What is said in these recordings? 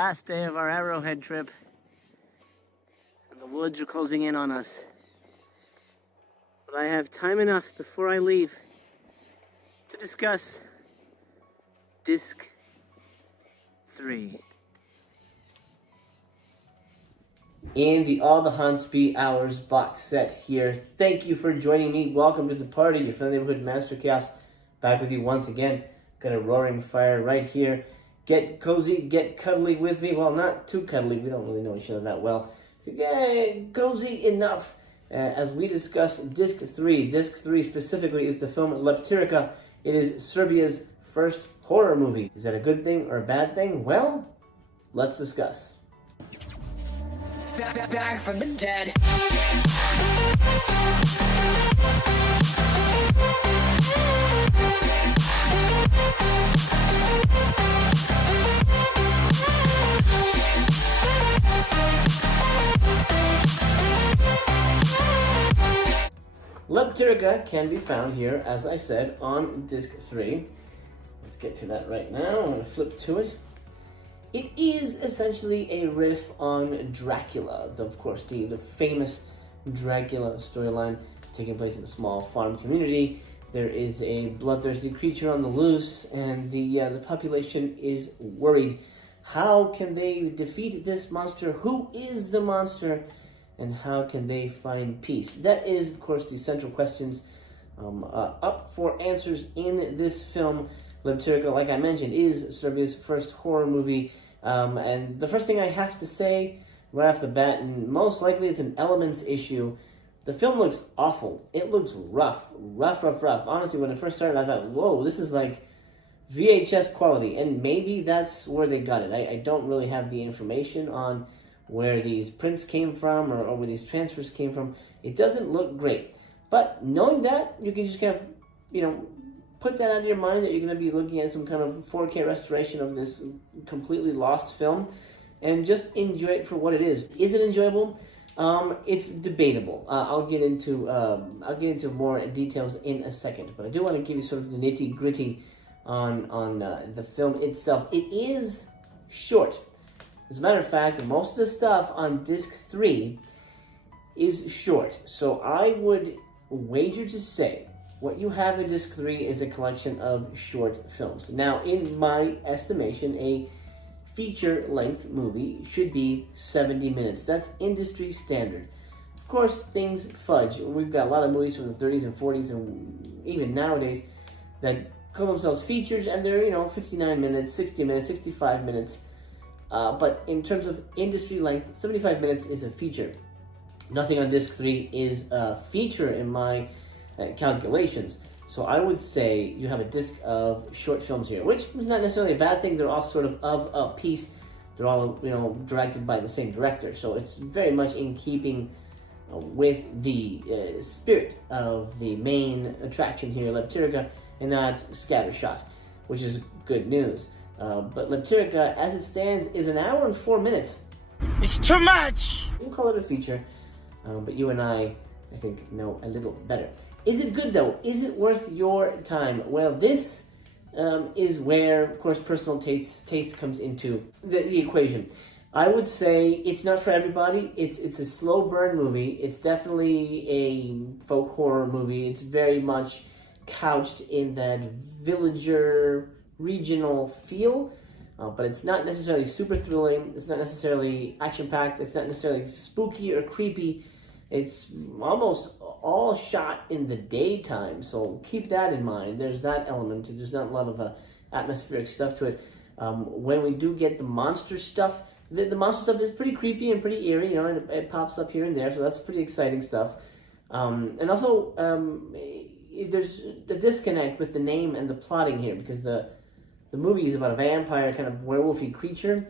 last day of our Arrowhead trip, and the woods are closing in on us. But I have time enough before I leave to discuss Disc 3. In the All the Haunts Be Ours box set here. Thank you for joining me. Welcome to the party. Your friendly neighborhood Master Chaos back with you once again. Got a roaring fire right here. Get cozy, get cuddly with me. Well, not too cuddly. We don't really know each other that well. Get cozy enough as we discuss Disc 3. Disc 3 specifically is the film Leptirica. It is Serbia's first horror movie. Is that a good thing or a bad thing? Well, let's discuss. Back from the dead. Leptirica can be found here, as I said, on Disc 3. Let's get to that right now. I'm going to flip to it. It is essentially a riff on Dracula, of course, the famous Dracula storyline taking place in a small farm community. There is a bloodthirsty creature on the loose, and the population is worried. How can they defeat this monster? Who is the monster? And how can they find peace? That is, of course, the central questions up for answers in this film. Leptirica, like I mentioned, is Serbia's first horror movie. And the first thing I have to say right off the bat, and most likely it's an elements issue, the film looks awful. It looks rough. Honestly, when it first started, I thought, whoa, this is like VHS quality. And maybe that's where they got it. I don't really have the information on where these prints came from or where these transfers came from. It doesn't look great. But knowing that, you can just kind of, put that out of your mind that you're going to be looking at some kind of 4K restoration of this completely lost film and just enjoy it for what it is. Is it enjoyable? It's debatable. I'll get into more details in a second, but I do want to give you sort of the nitty-gritty on the film itself. It is short. As a matter of fact, most of the stuff on Disc 3 is short. So I would wager to say what you have in Disc 3 is a collection of short films. Now, in my estimation, a feature-length movie should be 70 minutes. That's industry standard. Of course, things fudge. We've got a lot of movies from the 30s and 40s and even nowadays that call themselves features, and they're, 59 minutes, 60 minutes, 65 minutes. But in terms of industry length, 75 minutes is a feature. Nothing on Disc 3 is a feature in my calculations. So I would say you have a disc of short films here, which is not necessarily a bad thing. They're all sort of a piece. They're all, directed by the same director. So it's very much in keeping with the spirit of the main attraction here, Leptirica, and not scattershot, which is good news. But Leptirica, as it stands, is an hour and 4 minutes. It's too much! We'll call it a feature, but you and I think, know a little better. Is it good, though? Is it worth your time? Well, this is where, of course, personal taste comes into the equation. I would say it's not for everybody. It's a slow burn movie. It's definitely a folk horror movie. It's very much couched in that villager regional feel, but it's not necessarily super thrilling. It's not necessarily action-packed. It's not necessarily spooky or creepy. It's almost all shot in the daytime, so keep that in mind. There's that element. There's not a lot of atmospheric stuff to it. When we do get the monster stuff, the monster stuff is pretty creepy and pretty eerie, and it pops up here and there, so that's pretty exciting stuff. And also, there's a disconnect with the name and the plotting here, because the movie is about a vampire kind of werewolfy creature,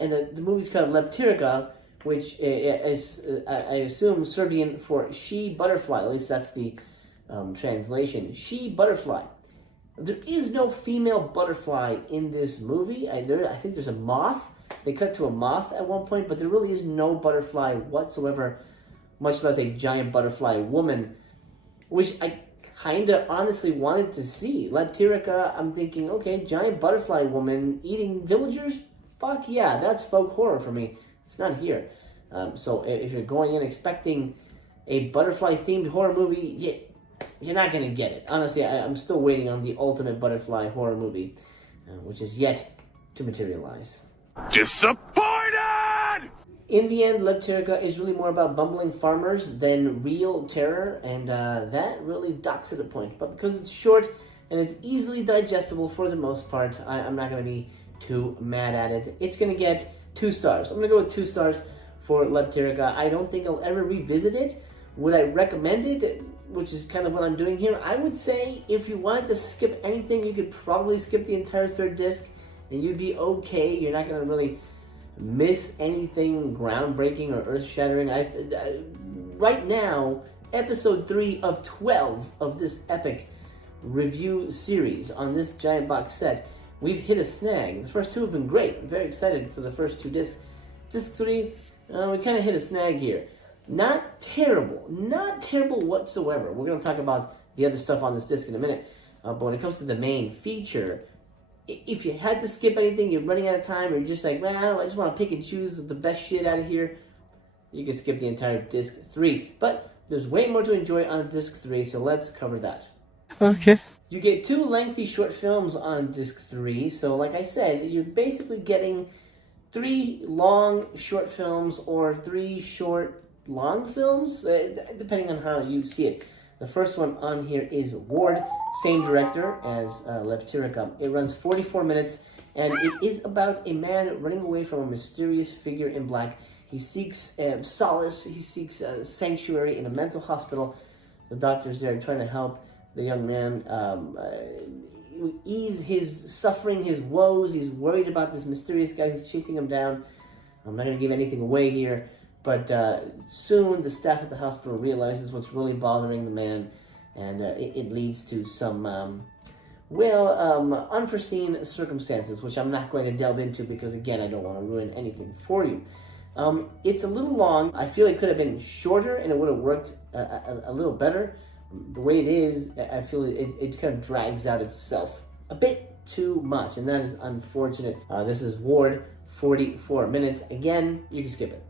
and the movie's called Leptirica, which is, I assume, Serbian for she-butterfly. At least that's the translation. She-butterfly. There is no female butterfly in this movie. I think there's a moth. They cut to a moth at one point, but there really is no butterfly whatsoever, much less a giant butterfly woman, which I kind of honestly wanted to see. Leptirica, I'm thinking, okay, giant butterfly woman eating villagers? fuck yeah, that's folk horror for me. It's not here. So if you're going in expecting a butterfly-themed horror movie, you're not going to get it. Honestly, I'm still waiting on the ultimate butterfly horror movie, which is yet to materialize. Disappointed! In the end, Leptirica is really more about bumbling farmers than real terror, and that really docks at a point. But because it's short and it's easily digestible for the most part, I'm not going to be too mad at it. It's going to get 2 stars. I'm going to go with 2 stars for Leptirica. I don't think I'll ever revisit it. Would I recommend it, which is kind of what I'm doing here? I would say if you wanted to skip anything, you could probably skip the entire 3rd disc, and you'd be okay. You're not going to really miss anything groundbreaking or earth-shattering. Right now, episode 3 of 12 of this epic review series on this giant box set, we've hit a snag. The first 2 have been great. I'm very excited for the first 2 discs. Disc 3, we kind of hit a snag here. Not terrible whatsoever. We're going to talk about the other stuff on this disc in a minute. But when it comes to the main feature, if you had to skip anything, you're running out of time, or you're just like, well, I just want to pick and choose the best shit out of here, you can skip the entire disc 3. But there's way more to enjoy on disc 3, so let's cover that. Okay. You get 2 lengthy short films on disc 3, so like I said, you're basically getting 3 long short films or 3 short long films, depending on how you see it. The first one on here is Ward, same director as Leptirica. It runs 44 minutes, and it is about a man running away from a mysterious figure in black. He seeks solace, he seeks sanctuary in a mental hospital. The doctors there are trying to help the young man ease his suffering, his woes. He's worried about this mysterious guy who's chasing him down. I'm not going to give anything away here, but soon the staff at the hospital realizes what's really bothering the man, and it leads to some, unforeseen circumstances, which I'm not going to delve into because, again, I don't want to ruin anything for you. It's a little long. I feel it could have been shorter and it would have worked a little better. The way it is, I feel it kind of drags out itself a bit too much, and that is unfortunate. This is Ward, 44 minutes. Again, you can skip it.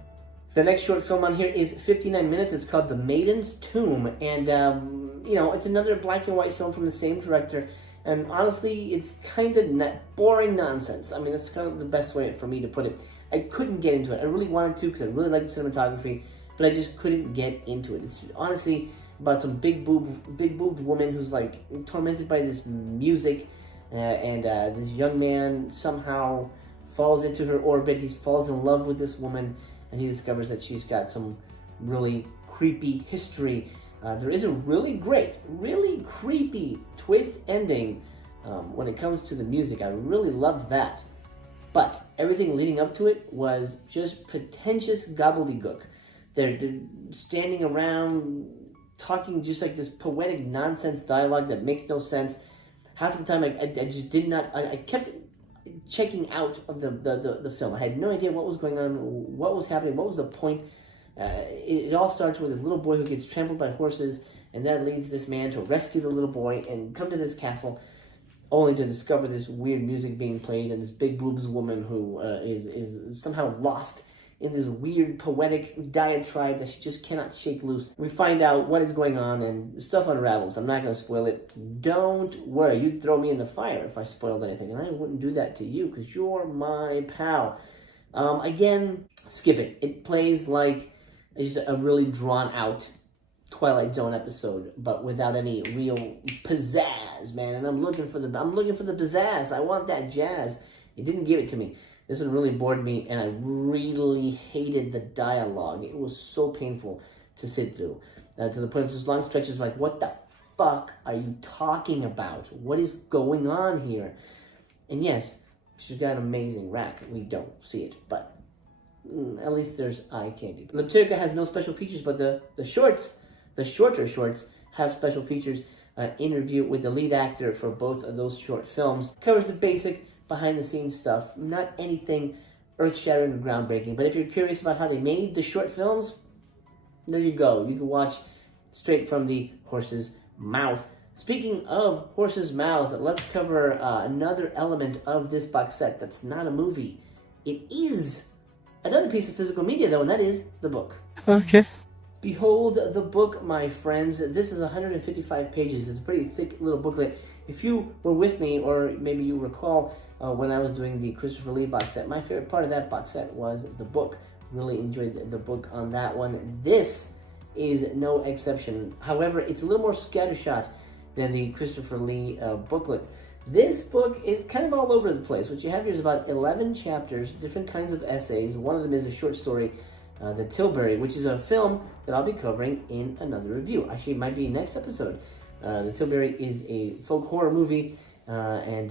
The next short film on here is 59 minutes. It's called The Maiden's Tomb, and it's another black and white film from the same director. And honestly, it's kind of boring nonsense. I mean, that's kind of the best way for me to put it. I couldn't get into it. I really wanted to because I really like the cinematography, but I just couldn't get into it. It's honestly about some big boobed woman who's like tormented by this music, and this young man somehow falls into her orbit. He falls in love with this woman, and he discovers that she's got some really creepy history. There is a really great, really creepy twist ending when it comes to the music. I really loved that. But everything leading up to it was just pretentious gobbledygook. They're standing around talking just like this poetic nonsense dialogue that makes no sense. Half of the time I just did not, I kept checking out of the film. I had no idea what was going on, what was happening, what was the point. It all starts with a little boy who gets trampled by horses, and that leads this man to rescue the little boy and come to this castle, only to discover this weird music being played and this big boobs woman who is somehow lost in this weird poetic diatribe that she just cannot shake loose. We find out what is going on and stuff unravels. I'm not going to spoil it. Don't worry. You'd throw me in the fire if I spoiled anything, and I wouldn't do that to you because you're my pal. Again, skip it. It plays like it's just a really drawn out Twilight Zone episode, but without any real pizzazz, man. And I'm looking for the pizzazz. I want that jazz. It didn't give it to me. This one really bored me, and I really hated the dialogue. It was so painful to sit through, to the point of just long stretches like, what the fuck are you talking about? What is going on here? And yes, she's got an amazing rack. We don't see it, but at least there's eye candy. Leptirica has no special features, but the shorter shorts, have special features. Interview with the lead actor for both of those short films covers the basic behind-the-scenes stuff, not anything earth-shattering or groundbreaking. But if you're curious about how they made the short films, there you go. You can watch straight from the horse's mouth. Speaking of horse's mouth, let's cover another element of this box set that's not a movie. It is another piece of physical media, though, and that is the book. Okay. Behold the book, my friends. This is 155 pages. It's a pretty thick little booklet. If you were with me, or maybe you recall when I was doing the Christopher Lee box set, my favorite part of that box set was the book. Really enjoyed the book on that one. This is no exception. However, it's a little more scattershot than the Christopher Lee booklet. This book is kind of all over the place. What you have here is about 11 chapters, different kinds of essays. One of them is a short story, The Tilbury, which is a film that I'll be covering in another review. Actually, it might be next episode. The Tilbury is a folk horror movie, and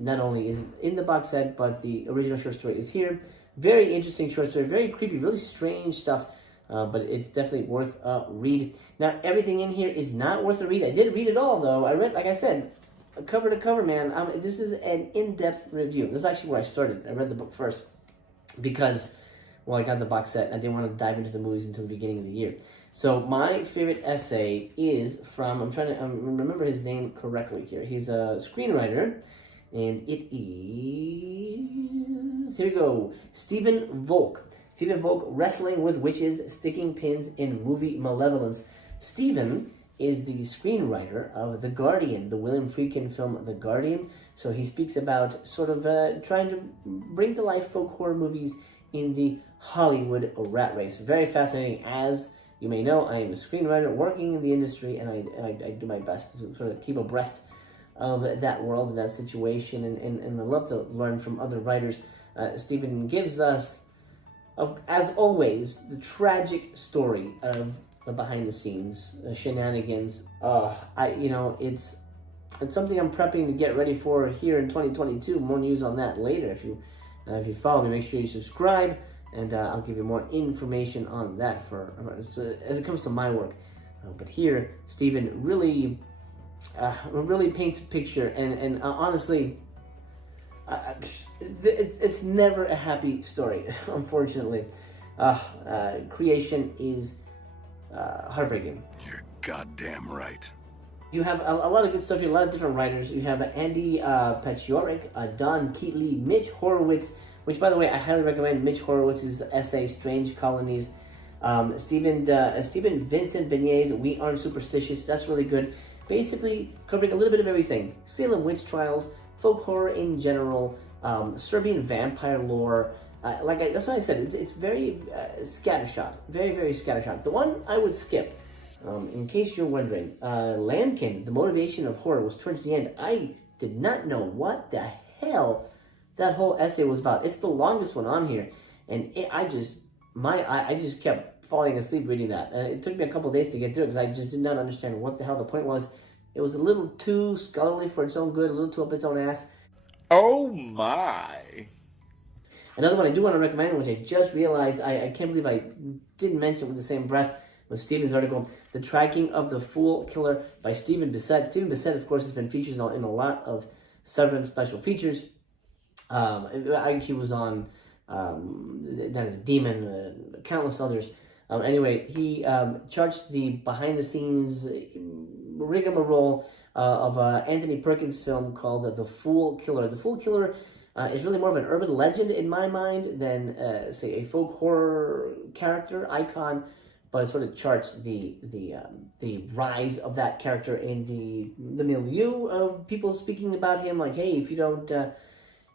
not only is it in the box set, but the original short story is here. Very interesting short story, very creepy, really strange stuff, but it's definitely worth a read. Now, everything in here is not worth a read. I did read it all, though. I read, like I said, cover to cover, man. This is an in-depth review. This is actually where I started. I read the book first because, well, I got the box set. I didn't want to dive into the movies until the beginning of the year. So my favorite essay is from, I'm trying to remember his name correctly here. He's a screenwriter, and it is, here we go, Stephen Volk. Stephen Volk, Wrestling with Witches, Sticking Pins in Movie Malevolence. Stephen is the screenwriter of The Guardian, the William Friedkin film The Guardian. So he speaks about sort of trying to bring to life folk horror movies in the Hollywood rat race. Very fascinating. As you may know, I am a screenwriter working in the industry, and I do my best to sort of keep abreast of that world and that situation, and I love to learn from other writers. Stephen gives us, as always, the story of the behind the scenes shenanigans. It's something I'm prepping to get ready for here in 2022. More news on that later. If you follow me, make sure you subscribe, and I'll give you more information on that as it comes to my work. But here, Stephen really paints a picture, and honestly, it's never a happy story, unfortunately. Creation is heartbreaking. You're goddamn right. You have a lot of good stuff here, a lot of different writers. You have Andy Pachoric, Don Keatley, Mitch Horowitz, which, by the way, I highly recommend Mitch Horowitz's essay, Strange Colonies. Stephen Vincent Benier's We Aren't Superstitious. That's really good. Basically covering a little bit of everything. Salem witch trials, folk horror in general, Serbian vampire lore. That's what I said. It's very scattershot. Very, very scattershot. The one I would skip, in case you're wondering, Lambkin, The Motivation of Horror, was towards the end. I did not know what the hell that whole essay was about. It's the longest one on here, and I just kept falling asleep reading that. And it took me a couple days to get through it because I just did not understand what the hell the point was. It was a little too scholarly for its own good, a little too up its own ass. Oh my. Another one I do want to recommend, which I just realized, I can't believe I didn't mention with the same breath, was Stephen's article, The Tracking of the Fool Killer by Stephen Bissett. Stephen Bissett, of course, has been featured in a lot of Severance special features. He was on The Demon, countless others. Anyway, he charged the behind-the-scenes rigmarole of Anthony Perkins' film called The Fool Killer. The Fool Killer is really more of an urban legend in my mind than, say, a folk horror character, icon, but it sort of charts the rise of that character in the milieu of people speaking about him, like, hey, if you don't,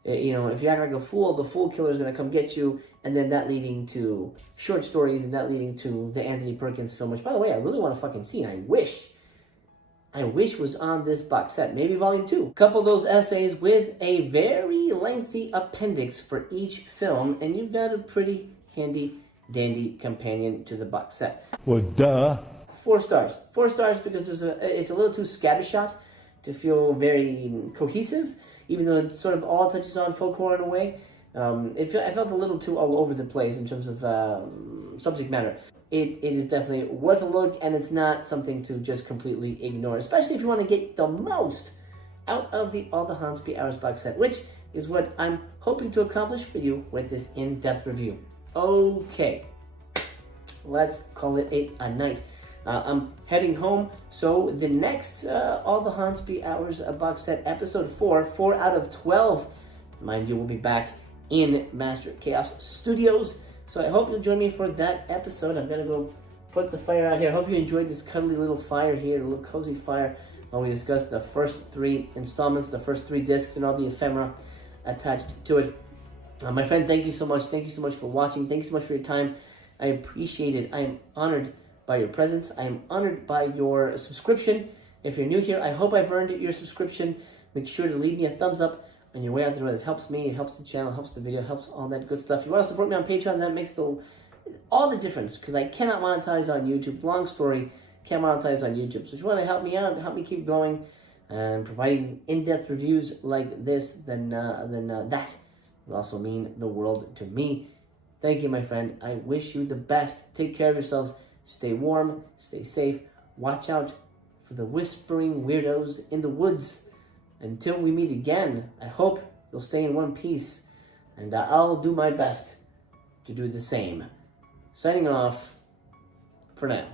if you act like a fool, the Fool Killer is going to come get you, and then that leading to short stories, and that leading to the Anthony Perkins film, which, by the way, I really want to fucking see, and I wish was on this box set. Maybe volume 2. Couple those essays with a very lengthy appendix for each film, and you've got a pretty handy dandy companion to the box set. Well, duh. 4 stars. 4 stars because it's a little too scattershot to feel very cohesive, even though it sort of all touches on folk horror in a way. I felt a little too all over the place in terms of subject matter. It is definitely worth a look, and it's not something to just completely ignore, especially if you want to get the most out of the All the Haunts Be Ours box set, which is what I'm hoping to accomplish for you with this in-depth review. Okay, let's call it a night. I'm heading home, so the next All the Haunts Be Ours box set, episode 4 out of 12, mind you, will be back in Master Chaos Studios. So I hope you'll join me for that episode. I'm gonna go put the fire out here. I hope you enjoyed this cuddly little fire here, a little cozy fire, while we discuss the first 3 installments, the first 3 discs, and all the ephemera attached to it. My friend, thank you so much. Thank you so much for watching. Thank you so much for your time. I appreciate it. I am honored by your presence. I am honored by your subscription. If you're new here, I hope I've earned your subscription. Make sure to leave me a thumbs up on your way out the door. This helps me, it helps the channel, helps the video, helps all that good stuff. If you want to support me on Patreon, that makes all the difference, because I cannot monetize on YouTube. Long story, can't monetize on YouTube. So if you want to help me out, help me keep going and providing in-depth reviews like this, then that will also mean the world to me. Thank you, my friend. I wish you the best. Take care of yourselves. Stay warm, stay safe. Watch out for the whispering weirdos in the woods. Until we meet again, I hope you'll stay in one piece, and I'll do my best to do the same. Signing off for now.